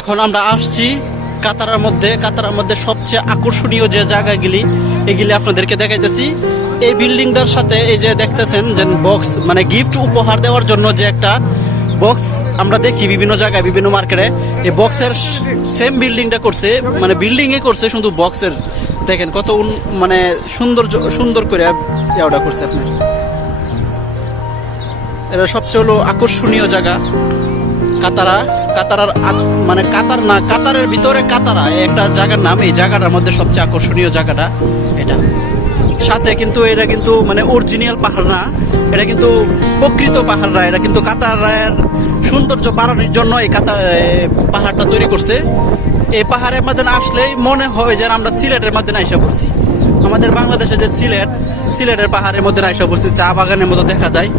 এখন আমরা আসছি কাতারার মধ্যে সবচেয়ে আকর্ষণীয় যে জায়গাগুলি এগুলি আপনাদেরকে দেখাইতেছি। এই বিল্ডিংটার সাথে এই যে দেখতেছেন যে বক্স মানে গিফট উপহার দেওয়ার জন্য যে একটা বক্স আমরা দেখি বিভিন্ন জায়গায় বিভিন্ন মার্কেটে, এই বক্সের সেম বিল্ডিংটা করছে, মানে বিল্ডিংয়ে করছে শুধু বক্সের। দেখেন কত মানে সুন্দর করে ওটা করছে আপনার। এটা সবচেয়ে হলো আকর্ষণীয় জায়গা কাতারার মানে কাতারের ভিতরে কাতারা একটা জায়গার নাম। এই জায়গাটার মধ্যে সবচেয়ে আকর্ষণীয় জায়গাটা এটা। সাথে কিন্তু এটা কিন্তু মানে অরিজিনাল পাহাড় না, এটা কিন্তু প্রকৃত পাহাড় না, এটা কিন্তু কাতারের সৌন্দর্য বাড়ানোর জন্য এই পাহাড়টা তৈরি করছে। এই পাহাড়ের মধ্যে আসলেই মনে হয় যে আমরা সিলেটের মধ্যে আইসা পড়ছি। আমাদের বাংলাদেশে যে সিলেটের পাহাড়ের মধ্যে আইসা পড়ছি, চা বাগানের মতো দেখা যায়।